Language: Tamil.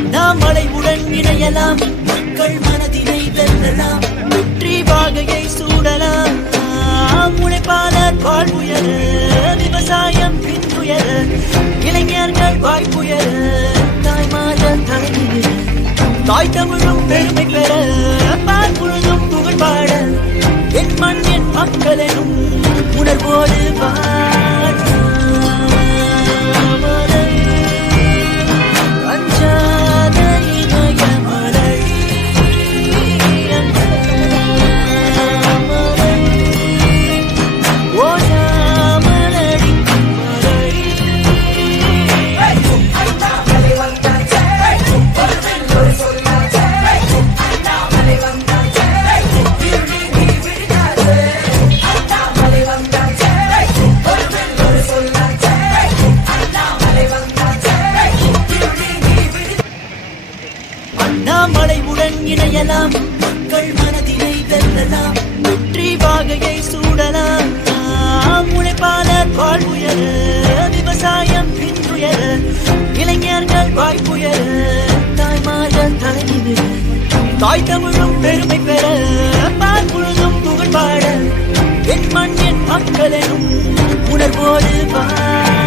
அண்ணாமலை உடன் இணையலாம், மக்கள் மனதினை வெல்லலாம், வெற்றி வாகையை சூடலாம். உழைப்பாளர் வாழ்வுயர, விவசாயம் பின்னுயர, இளைஞர்கள் வாய்ப்புயர, தாய்மார்கள் தலைமையில, தாய் தமிழும் பெருமை பெற, பார்ப்பொழுதும் புகழ் பாட, என் மண்ணின் மக்களும் உணர்வோடு வாழ. அண்ணாமலை உடன் இணையலாம், மக்கள் மனதினை வெல்லலாம், வெற்றி வாகையை சூடலாம். உழைப்பாளர் வாழ்வுயர, விவசாயம் பின்னுயர, இளைஞர்கள் வாய்ப்புயர, தாய்மார்கள் தலைமையில, தாய் தமிழும் பெருமை பெற, பார்ப்பொழுதும் புகழ் பாட, என் மண்ணின் மக்களும் உணர்வோடு வாழ.